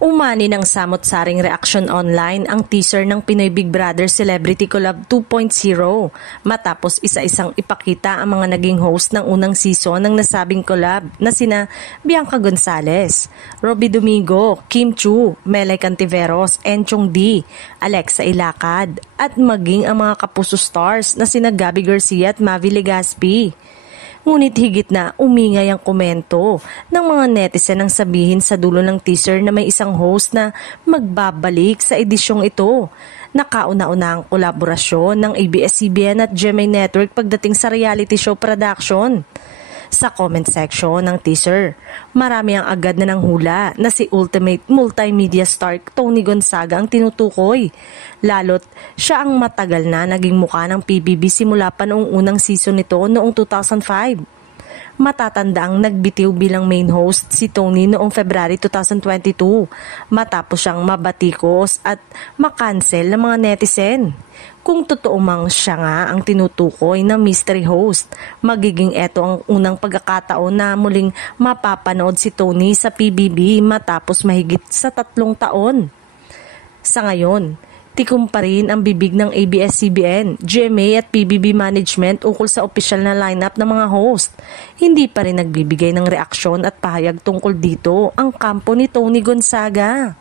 Umani ng samot-saring reaksyon online ang teaser ng Pinoy Big Brother Celebrity Collab 2.0 matapos isa-isang ipakita ang mga naging host ng unang season ng nasabing collab na sina Bianca Gonzalez, Robbie Domingo, Kim Chu, Melay Cantiveros, Enchong D, Alexa Ilacad at maging ang mga kapuso stars na sina Gabby Garcia at Mavi Legaspi. Ngunit higit na umingay ang komento ng mga netizen nang sabihin sa dulo ng teaser na may isang host na magbabalik sa edisyong ito. Nakauna-una ang kolaborasyon ng ABS-CBN at GMA Network pagdating sa reality show production. Sa comment section ng teaser, marami ang agad na nanghula na si ultimate multimedia star Tony Gonzaga ang tinutukoy. Lalo't siya ang matagal na naging mukha ng PBB simula pa noong unang season nito noong 2005. Matatanda ang nagbitiw bilang main host si Tony noong February 2022 matapos siyang mabatikos at makancel ng mga netizen. Kung totoo mang siya nga ang tinutukoy na mystery host, magiging eto ang unang pagkakataon na muling mapapanood si Tony sa PBB matapos mahigit sa 3 taon. Sa ngayon, tikom pa rin ang bibig ng ABS-CBN, GMA at PBB management ukol sa opisyal na lineup ng mga host. Hindi pa rin nagbibigay ng reaksyon at pahayag tungkol dito ang kampo ni Tony Gonzaga.